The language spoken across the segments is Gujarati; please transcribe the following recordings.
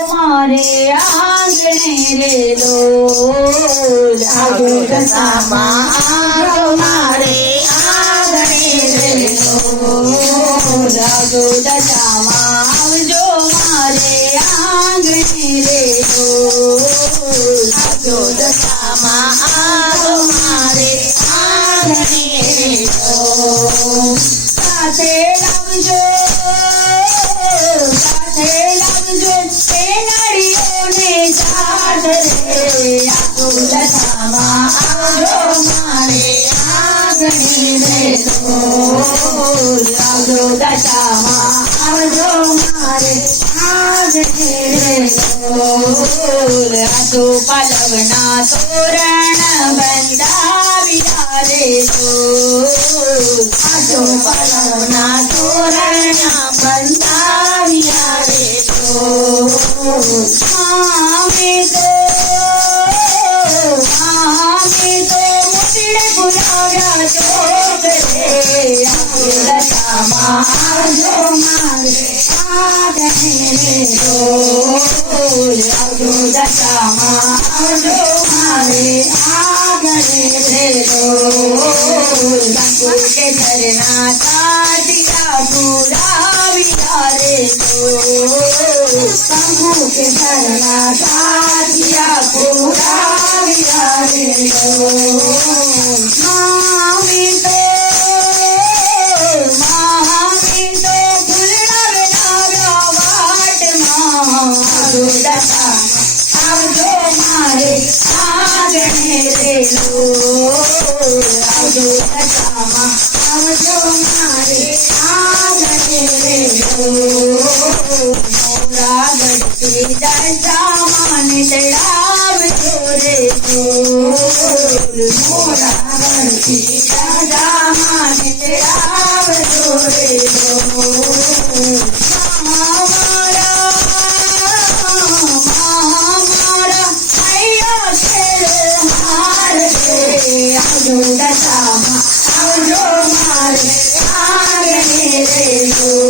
मारे आंगणे रे लोल आजो दशामा आवजो मारे आंगणे रे लोल आजो दशामा आवजो मारे आंगणे रे लोल आजो दशामा आवजो मारे आंगणे रे लोल સાથે લાવજો તેનાડીઓને સાથ રે આજો દશામાં આવજો મારે આંગણે રે લોલ આજો દશામાં આવજો મારે આંગણે રે લોલ આજો પાલવના તોરણ બંધાવ્યા રે લોલ આજો પાલવના તોરણ બંધાવ્યા રે લોલ અમે તો મોતીડે બોલાવ્યા ચોક રે આજો દશામાં આવજો મારે આંગણે રે લોલ આજો દશામાં આવજો મારે આંગણે રે લોલ કંકુ કેસરના તાટિયા પુરાવ્યા રે લોલ કંકુ કેસરના તાટિયા પુરાવ્યા રે લોલ મામી તો ફૂલડા બનાવ્યા વાટમાં આજો દશામાં આવજો મારે આંગણે રે લોલ આજો દશામાં આવજો મારે આંગણે રે લોલ મોરા ગઢથી દશામાં નીતળાવજો રે લોલ મોરા ગઢથી દશામાં નીતળાવજો રે લોલ મારા હૈયા ખેલ હાર રે આજો દશામાં આવજો મારે આંગણે રે લોલ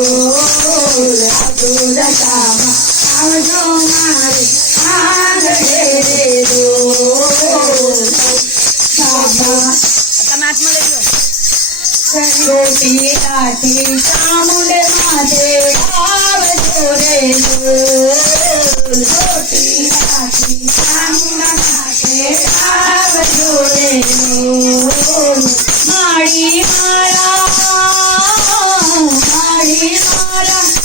આજો દશામાં આવજો મારે આંગણે રે લોલ રોટી લાઠી ચામુંડ માથે આવજો રે લોલ રોટી લાઠી ચામુંડ માથે આવજો રે લોલ માળી મારા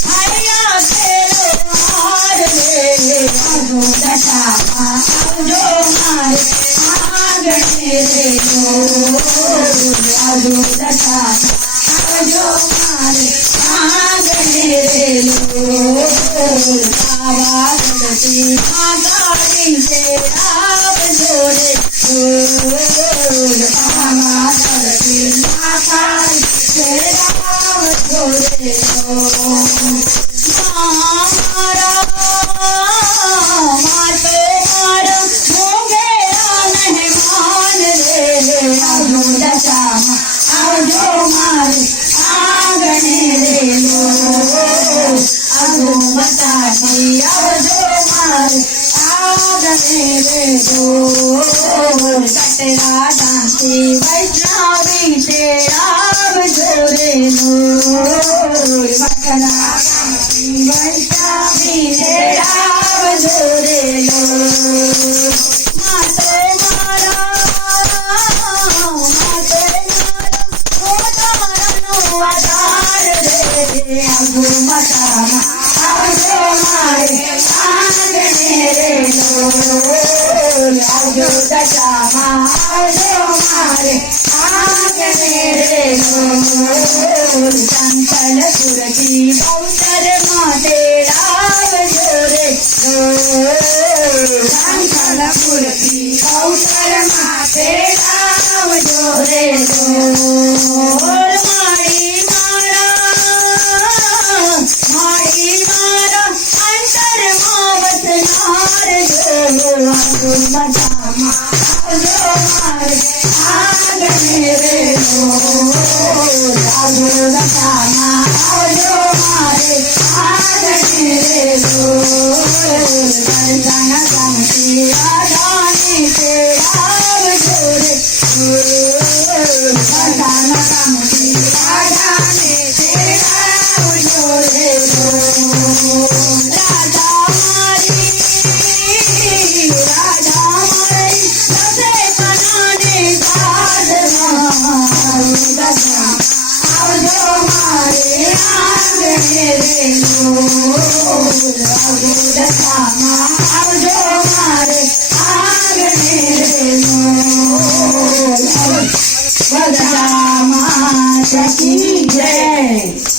હૈયા ખેલો હાર રે આજો દશામાં આવજો મારે આંગણે રે લોલ આજો દશામાં આવજો મારે આંગણે રે લોલ પાવાગઢથી માતાજી તેડાવજો રે લોલ પાવાગઢથી માતાજી તેડાવજો રે લોલ મારા મોંઘેરા મહેમાન રે આજો દશામાં આવજો મારે આંગણે રે લોલ આજો માતાજી આવજો મારે આંગણે રે લોલ કટરા દાંતી વૈષ્ણવી તેડાવજો રે લોલ કટરા દાંતી વૈષ્ણવી તેડાવજો રે લોલ માતો મારા પોતાનો આધાર રે આજો દશામાં આવજો મારે આંગણે રે લોલ આજો દશામાં આવજો મારે આંગણે રે લોલ સંકલપુરથી બહુચરમાં તેડા આંગણે રે લોલ આવજો દશામાં આવજો મારે આંગણે રે લોલ બધા માતા કી જય